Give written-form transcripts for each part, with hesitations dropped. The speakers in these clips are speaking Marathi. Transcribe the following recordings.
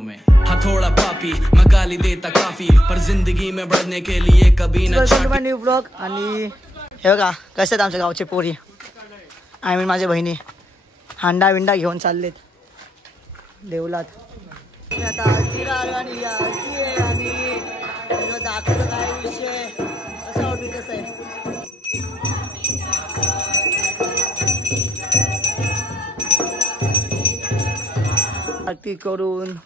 में हथौड़ा पापी मैं गाली देता काफी पर जिंदगी में बढ़ने के लिए कभी न न्यू ब्लॉग। आणि हे बघा कसे आहेत आमच्या गावचे पोरी, आय मीन माझ्या बहिणी हांडा विंडा घेऊन चाललेत देवलात। आता तिला आणि दाखवलं काय विषय, कसं आउटफिट कसं आहे। आरती करून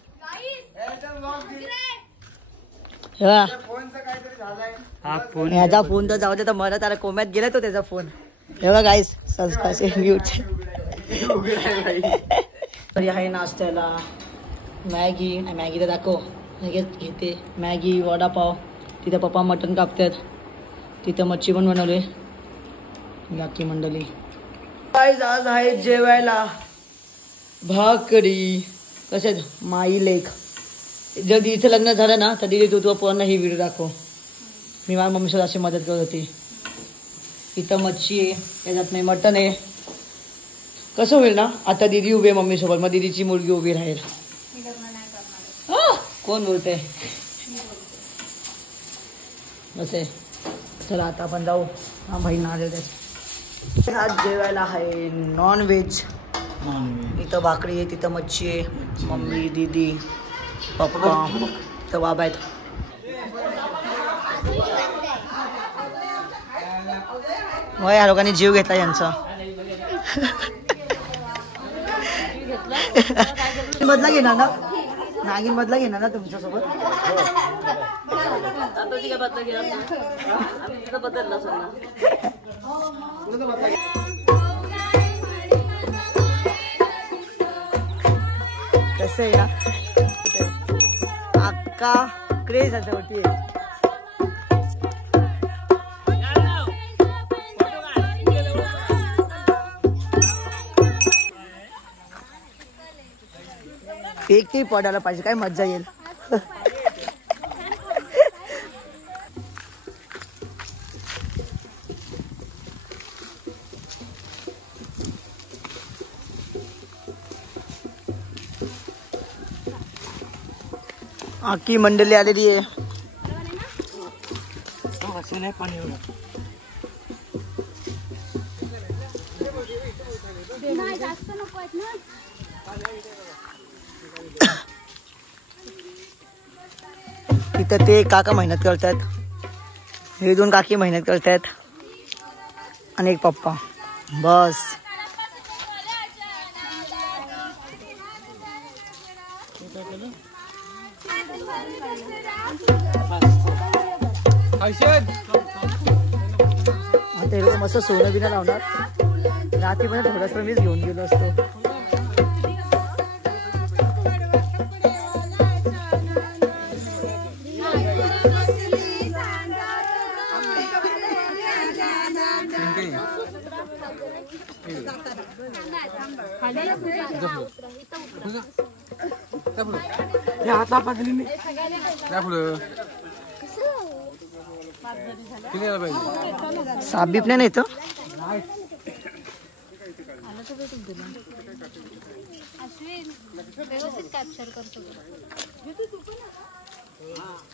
ह्याचा फोन तर जाऊ दे, तर मला त्याला कोम्यात गेला तो त्याचा फोन। हे बघा गाईस आहे नाश्त्याला मॅगी, मॅगी तर दाखव घेते, मॅगी वडापाव, तिथं पप्पा मटण कापतात, तिथं मच्छी पण बनवले बाकी मंडळी। गाईस आज आहे जेवायला भाकरी। कसे माई लेख, जर दीदीचं लग्न झालं ना तर दीदी तू पूर्ण ही व्हिडिओ दाखव। मी माझ्या मम्मीसोबत अशी मदत करत होती। इथं मच्छी आहे, याच्यात नाही मटण आहे। कसं होईल ना, आता दीदी उभी आहे मम्मीसोबत, मग दीदीची मुलगी उभी राहील। कोण बोलते असे। चला आता आपण जाऊ, हा बहीण आलेले आज जेवायला आहे नॉन व्हेज। इथं भाकरी आहे, तिथं मच्छी आहे, मम्मी दीदी पप्पा तर बाबा आहेत। वय या लोकांनी जीव घेतला यांचा। बदला घेणार ना, नागिन बदला घेणार ना तुमच्यासोबत। कसं आहे ना, अक्का क्रेज आता होती। एक ती पडायला पाहिजे, काय मजा येईल। आखी मंडळी आलेली आहे। इथं ते काका मेहनत करतात, हे दोन काकी मेहनत करतात आणि एक पप्पा बस। आता हे लोक मस्त सोनं बिना लावणार, रात्री पण थोडंसं मीच घेऊन गेलो असतो। साप बीप नाही येतो।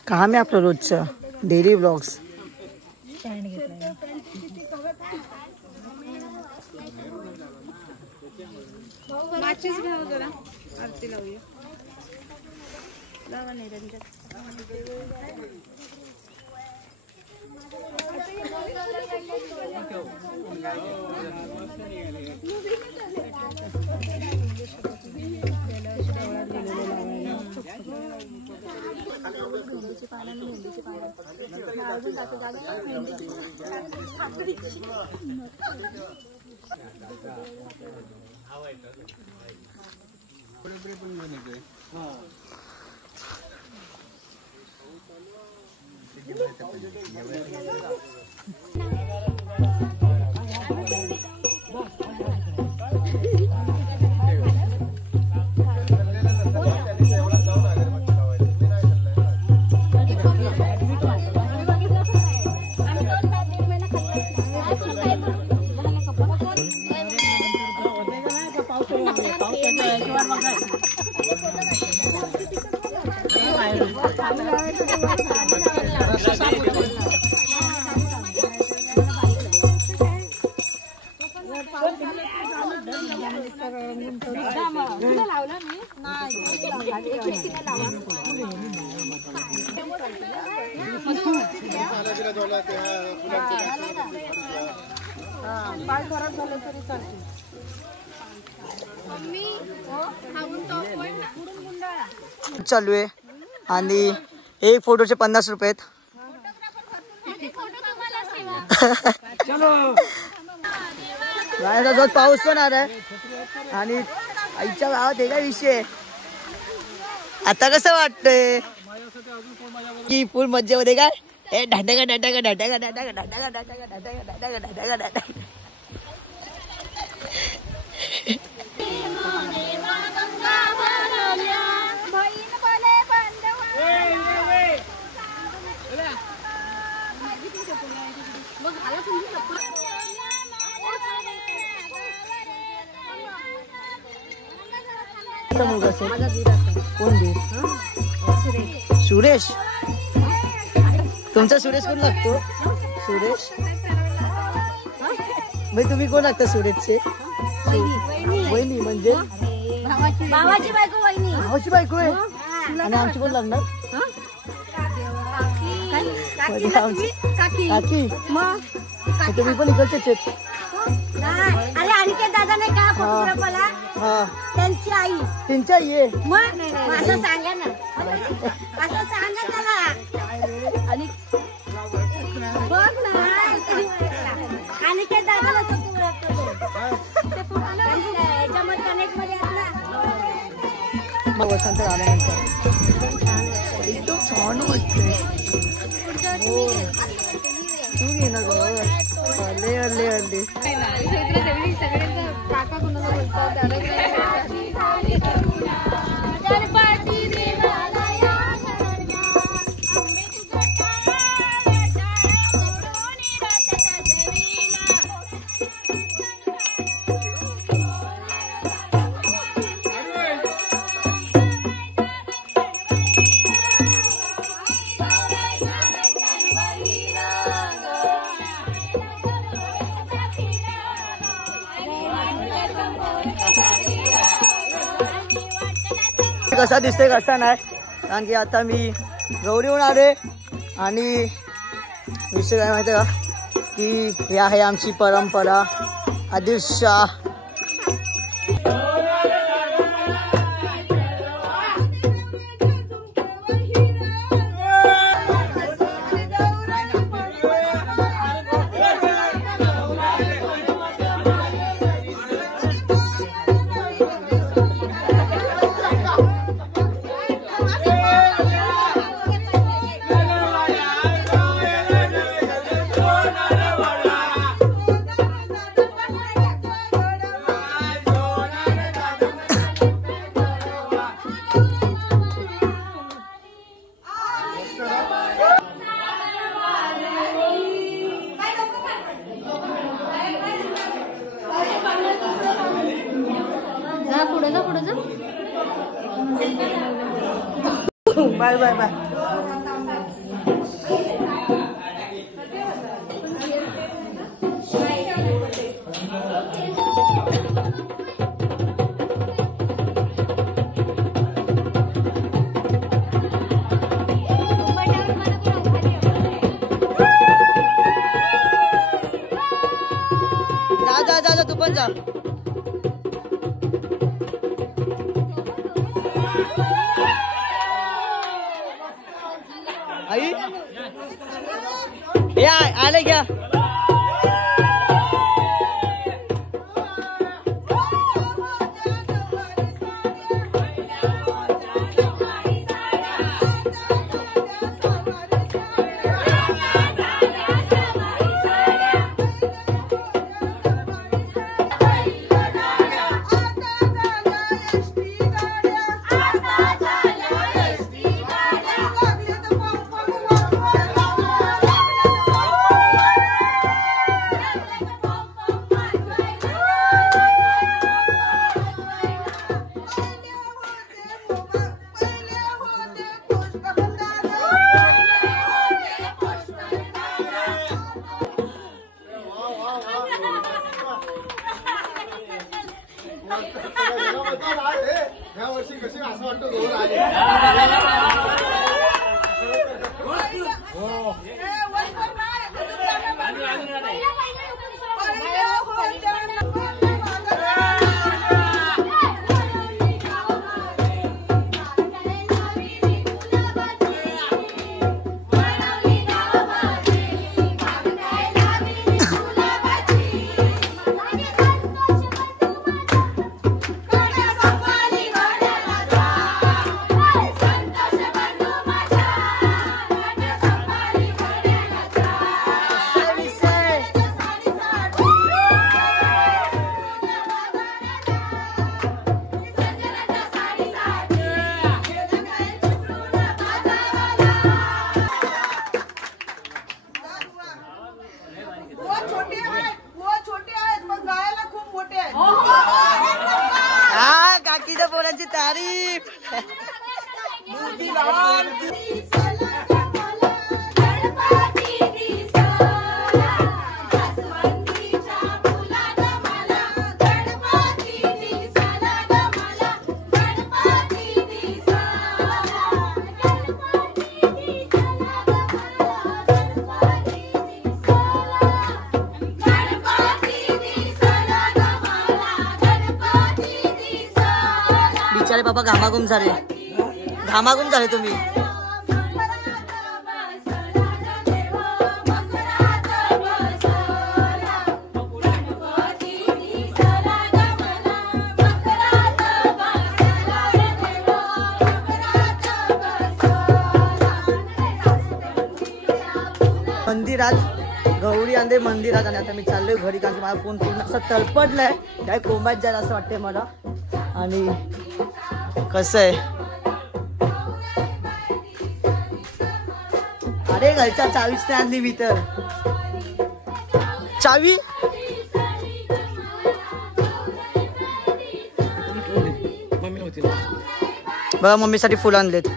काम आहे आपलं रोजचं डेली व्लॉग्स। आरती लावूया, लावा निरंजन। चालू आहे आणि एक फोटोचे 50 रुपये आहेत. जो पाऊस पण आलाय आणि आईच्या गावात हे काय विषय. आता कसं वाटतंय की फुल मज्जा मध्ये काय हे ढाटका ढाटका ढाटका ढाटका ढाटका ढाटका ढाटका ढाटका ढाटका. कोण दे सुरेश. तुमचा सुरेश कोण लागतो? सुरेश भाई तुम्ही कोण लागता सुरेशचे? वहिनी म्हणजे भावाची बायको. वहिनी भावाची बायको आहे. आणि आमची कोण लागणार? काकी. तुम्ही पण इकडचेच आहेत. अरे अनिकेत दादा नाही का फोटोग्राफरला? त्यांची आई. त्यांची आई आहे मग असं सांगा ना. असं सांगा त्याला. आणि बघ ना अनिकेत दादाला फोटोग्राफ करतो. याच्यामध्ये कनेक्ट मध्ये मग वसंत आल्यानंतर एकदम छान वाटतंय. तू घे ना ग. अले अले अले काका कोणाला बोलतात. कसा दिसतोय कसा नाही. कारण की आता मी गौरीहून आले आणि विषय काय माहिती का की ही आहे आमची परंपरा आदिलशाह. Bye bye bye. जा जा जा तू पण जा. आई या आले क्या? ह्या वर्षी कशी असं वाटतं जोर आहे. काकीच्या पोरांची तारीफ. बिचारे बाबा घामाघूम झाले तुम्ही. मंदिरात गौरी आणले मंदिरात आणि आता मी चाललोय घरी कारण की माझा फोन पूर्ण असं तळपडलाय. काय कोंबात जायला असं वाटतंय मला. आणि कसं आहे अरे घरच्या चावीच नाही आणली मी तर. चावी बघा मम्मीसाठी फुलं आणलेत.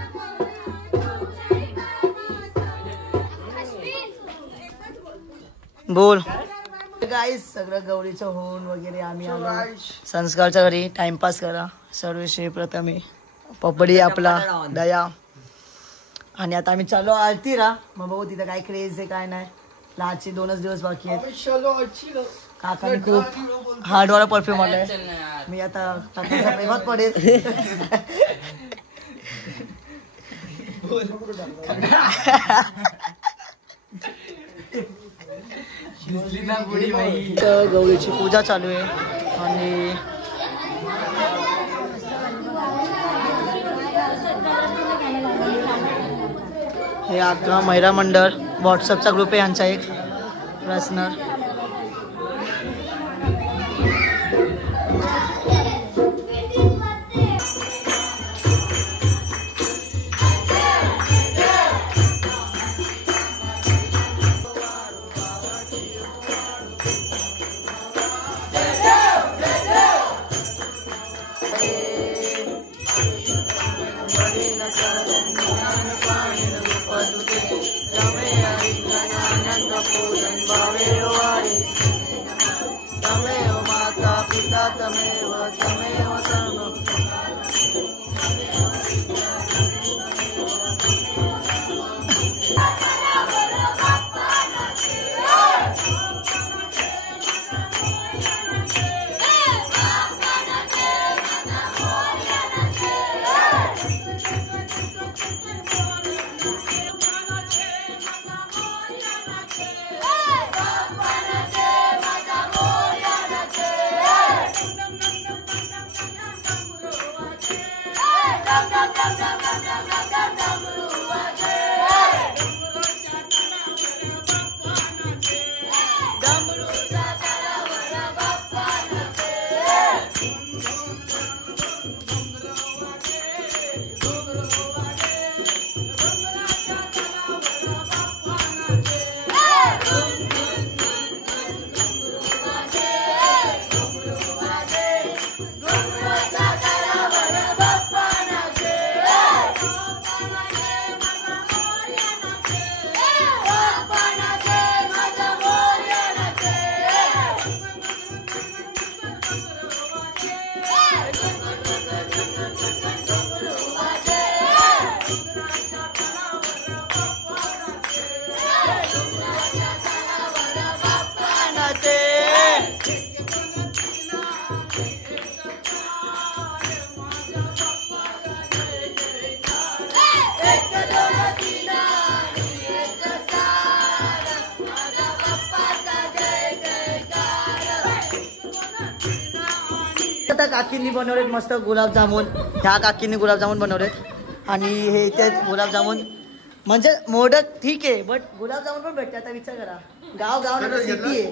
बोल गाईस सगळं गौरीचं होऊन वगैरे आम्ही आलो संस्कारच्या घरी टाइमपास करा. सर्वेश्री प्रथमे पपडी आपला दया आणि आता आम्ही चाललो आरतीला. मग बघू तिथं काय क्रेज आहे काय नाही. लास्टचे 2च दिवस बाकी आहेत. काकाने खूप हार्डवाला परफ्यूम आलाय. मी आता काकांच्या प्रेमात पडेल. गौरीची पूजा चालू आहे आणि हे आता महिला मंडळ व्हॉट्सअपचा ग्रुप आहे यांचा एक पर्सनल. आता काकींनी बनवलेत मस्त गुलाबजामुन. ह्या काकींनी गुलाबजामुन बनवलेत आणि हे इथे गुलाबजामुन म्हणजे मोदक ठीक आहे बट गुलाबजामुन पण भेटते. आता विचार करा गाव गाव सिटी आहे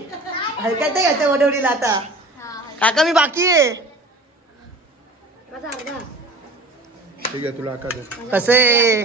हलक्यात नाही याच्या वडवडीला. आता काका मी बाकी आहे ठीक आहे तुला कसं आहे.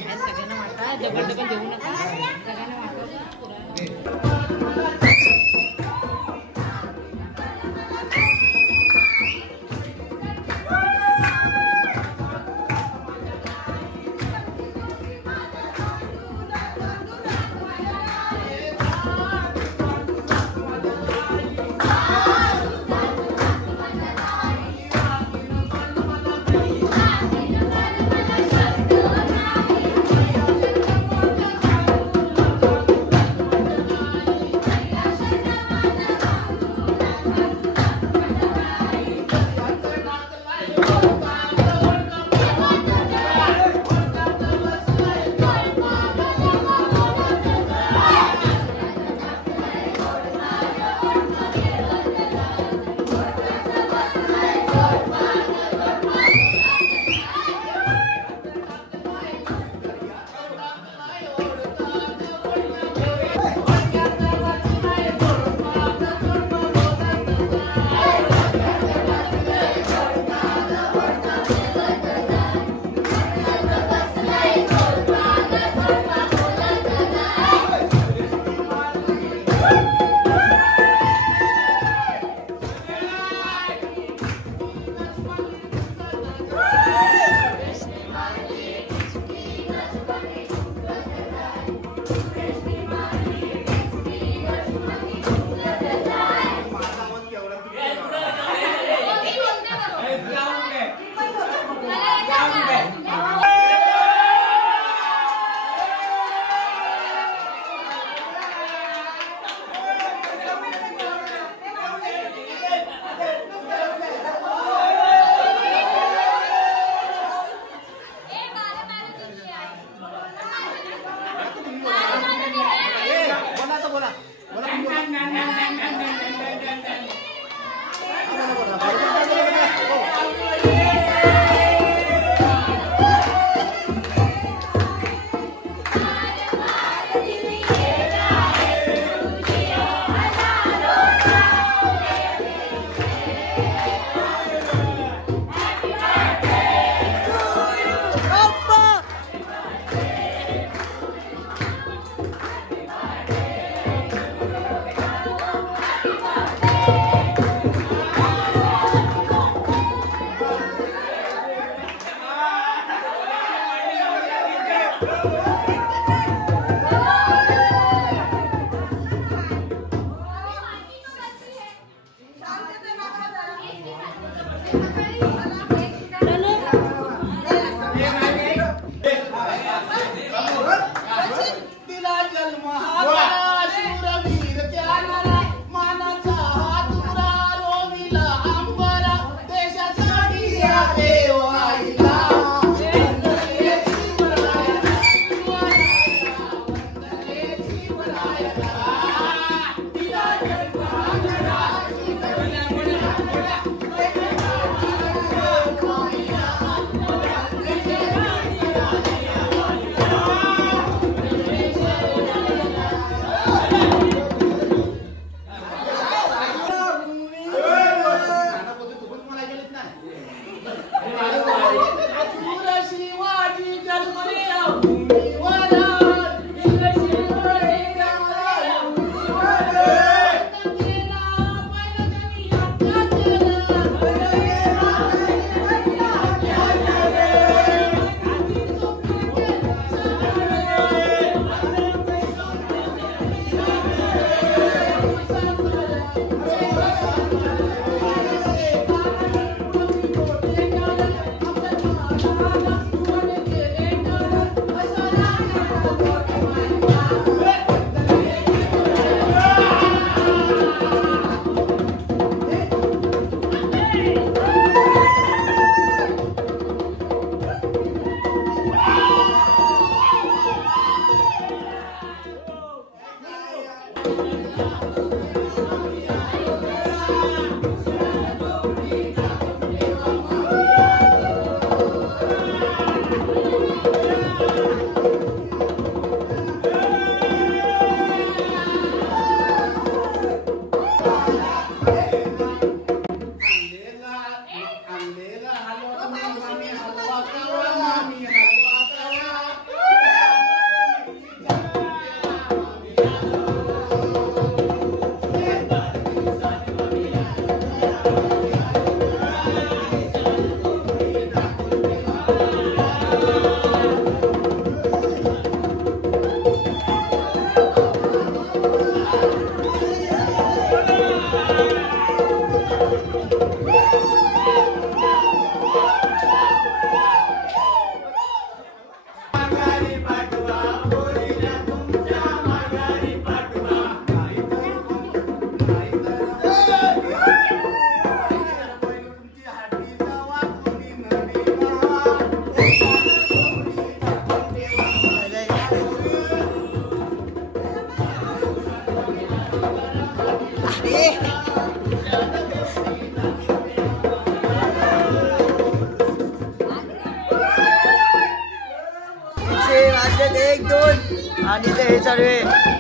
एक दोन आणि ते हे चालू आहे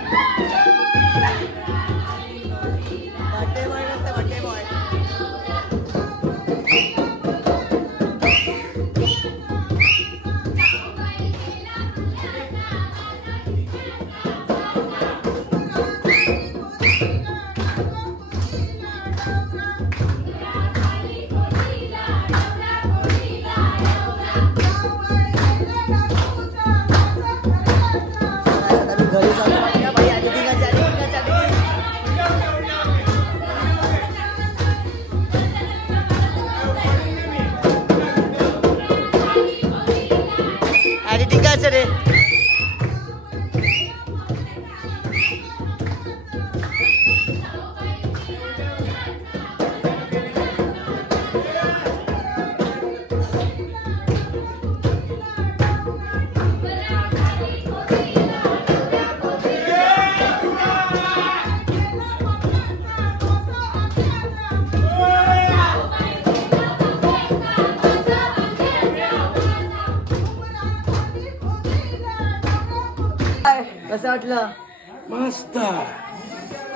बर्थडे बॉय एडिटिंग करायचं रे कसं वाटलं मस्त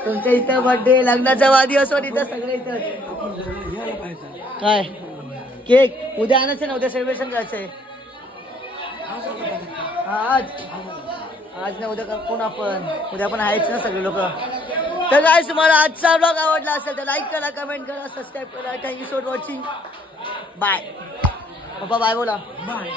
तुमच्या इथं बर्थडे लग्नाचा वाढदिवस इथं सगळे इथं काय केक उद्या आणायचं ना उद्या सेलिब्रेशन करायचंय आज ना उद्या कोण आपण उद्या पण आहेच ना सगळे लोक तर काय तुम्हाला आजचा ब्लॉग आवडला असेल तर लाईक करा कमेंट करा सबस्क्राईब करा थँक्यू फॉर वॉचिंग बाय पप्पा बाय बोला बाय